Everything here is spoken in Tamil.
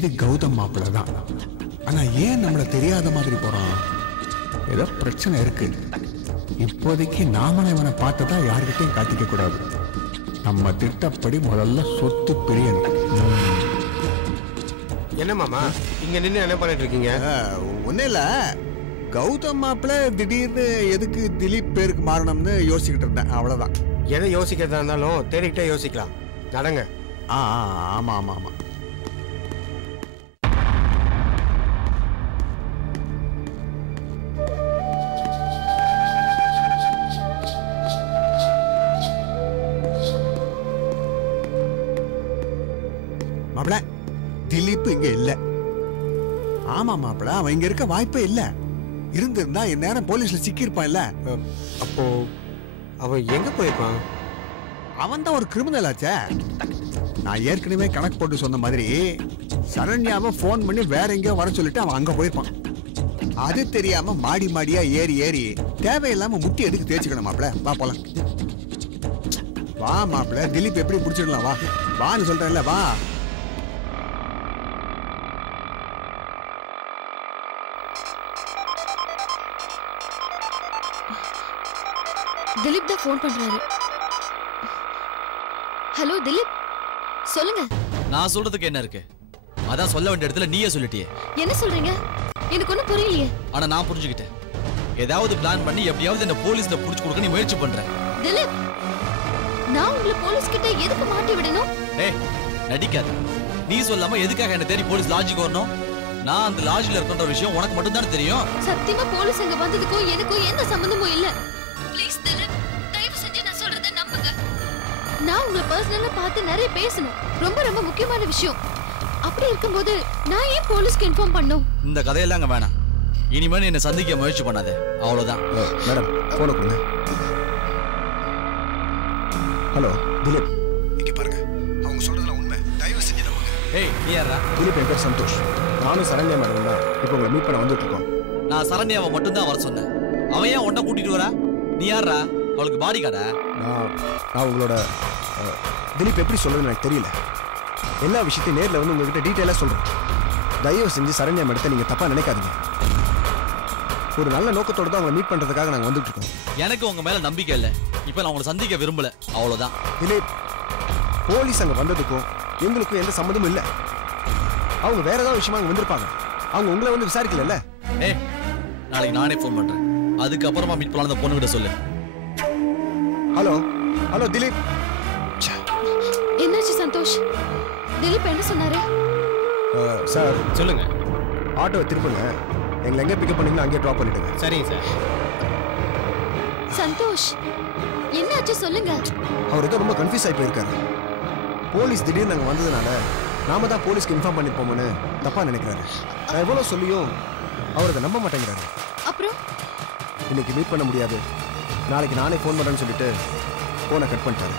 இது கௌதம் மாப்பிள்ள தான். ஆனா ஏன் நம்மள தெரியாத மாதிரி போறான்? ஏதோ பிரச்சனை இருக்கு. இப்போதைக்கு நாமளே இவனை பார்த்ததா யாருக்கிட்டையும் காட்டிக்க கூடாது. நம்ம திட்டப்படி முதல்ல சொத்து பிரியணும். என்ன மாமா இங்க நின்று என்ன பண்ணிட்டு இருக்கீங்க? ஒன்னும் இல்ல, கௌதம் மாப்பிள்ள திடீர்னு எதுக்கு திலீப் பேருக்கு மாறணும்னு யோசிச்சுக்கிட்டு இருந்தேன், அவ்வளவுதான். எதை யோசிக்கிறதா இருந்தாலும் தேடிக்கிட்டே யோசிக்கலாம். நடங்க. ஆமா ஆமா ஆமா. மாப்பிள்ள, திலீப் இங்க இல்ல. ஆமா மாப்பிள்ள, அவன் இங்க இருக்க வாய்ப்பே இல்ல. இருந்திருந்தா என் நேரம் போலீஸ்ல சிக்கியிருப்பான் இல்ல. அப்போ அவன் எங்க போயிருப்பான்? அவன் தான் ஒரு கிரிமினல் ஆச்சே. நான் ஏற்கனவே கணக்கு போட்டு சொன்ன மாதிரி சரண்யாவை போன் பண்ணி வேற எங்கேயோ வர சொல்லிட்டு அவன் அங்க போயிருப்பான். அது தெரியாம மாடி மாடியா ஏறி ஏறி தேவையில்லாம முட்டி எடுத்து தேய்ச்சிக்கணும். மாப்பிள்ள வா போலாம். வா மாப்பிள்ள, திலீப் எப்படி பிடிச்சிடலாம், வா வான்னு சொல்றேன்ல, வா. திலீப் தான் ஃபோன் பண்றாரு. ஹலோ திலீப், சொல்லுங்க. நான் சொல்றதுக்கு என்ன இருக்கு? அதான் சொல்ல வேண்டிய இடத்துல நீயே சொல்லிட்டியே. என்ன சொல்றீங்க? எனக்கு ஒண்ணும் புரியலையே. ஆனா நான் புரிஞ்சுக்கிட்டேன். ஏதாவது பிளான் பண்ணி எப்படியாவது என்ன போலீஸ்ல புடிச்சு கொடுக்க நீ முயற்சி பண்ற. திலீப், நான் உங்களை போலீஸ் கிட்ட எதுக்கு மாட்டி விடணும்? டேய் நடிக்காத. நீ சொல்லாம எதுக்காக என்ன தேடி போலீஸ் லாட்ஜுக்கு வரணும்? நான் அந்த லாட்ஜ்ல இருக்கன்ற விஷயம் உனக்கு மட்டும் தான் தெரியும். சத்தியமா போலீஸ் அங்க வந்ததுக்கும் எனக்கும் எந்த சம்பந்தமும் இல்ல. ப்ளீஸ் திலீப், தயவு செஞ்சு நான் சொல்றதை நம்புங்க. நான் உங்களை பர்சனலா பார்த்து நிறைய பேசணும். ரொம்ப ரொம்ப முக்கியமான விஷயம். அப்படி இருக்கும்போது நான் ஏன் போலீஸ்க்கு இன்ஃபார்ம் பண்ணணும்? இந்த கதையெல்லாம் அங்க வேணாம். இனிமேல் என்ன சந்திக்க முயற்சி பண்ணாத, அவ்வளவுதான். மேடம் போன கொடுங்க. ஹலோ திலீப், இங்க பாருங்க, அவங்க சொல்றதுல உண்மை, தயவு செஞ்சு நம்புங்க. ஏய் நீ யாரா? திலீப் என் பேர் சந்தோஷ். நானும் சரண்யா மேடம் தான் இப்போ உங்களை மீட் பண்ண வந்துட்டு இருக்கோம். நான் சரண்யாவை மட்டும் தான் வர சொன்னேன். அவன் ஏன் உன்னை கூட்டிட்டு வரா? நீ யாரா? அவளுக்கு பாடி காடா? நான் உங்களோட திலீப் எப்படி சொல்றதுன்னு எனக்கு தெரியல. எல்லா விஷயத்தையும் நேரில் வந்து உங்ககிட்ட டீட்டெயிலாக சொல்றேன். தயவு செஞ்சு சரண்யா மேடத்தை நீங்க தப்பா நினைக்காதீங்க. ஒரு நல்ல நோக்கத்தோட தான் அவங்களை மீட் பண்றதுக்காக நாங்கள் வந்துட்டு இருக்கோம். எனக்கு உங்க மேல நம்பிக்கை இல்லை. இப்போ நான் உங்களை சந்திக்க விரும்பல, அவ்வளவுதான். திலீப், போலீஸ் அங்கே வந்ததுக்கும் எங்களுக்கும் எந்த சம்மந்தமும் இல்லை. அவங்க வேற ஏதாவது விஷயமா அங்கே வந்திருப்பாங்க. அவங்க உங்களை வந்து விசாரிக்கல. ஏய் நாளைக்கு நானே ஃபோன் பண்றேன். அதுக்கப்புறமா மீட் பண்ணலாம் அந்த பொண்ணுகிட்ட சொல்லு. Hello hello Dilip. என்னாச்சு சந்தோஷ்? திலீப் என்ன சொன்னாரு? சார் சொல்லுங்க. ஆட்டோவை திருப்புங்க, எங்களை எங்கே பிக்கப் பண்ணீங்களோ அங்கேயே ட்ராப் பண்ணிடுங்க. சரிங்க சார். சந்தோஷ், என்னாச்சு சொல்லுங்க. அவர் ஏதோ ரொம்ப கன்ஃபியூஸ் ஆகி போயிருக்காரு. போலீஸ் திடீர்னு நாங்கள் வந்ததுனால நாம தான் போலீஸ்க்கு இன்ஃபார்ம் பண்ணிருப்போம்னு தப்பா நினைக்கிறாரு. நான் எவ்வளோ சொல்லியும் அவர் அதை நம்ப மாட்டேங்கிறாரு. அப்புறம் இன்னைக்கு மீட் பண்ண முடியாது, நாளைக்கு நானே ஃபோன் பண்ணுறேன்னு சொல்லிட்டு ஃபோனை கட் பண்ணிட்டாரு.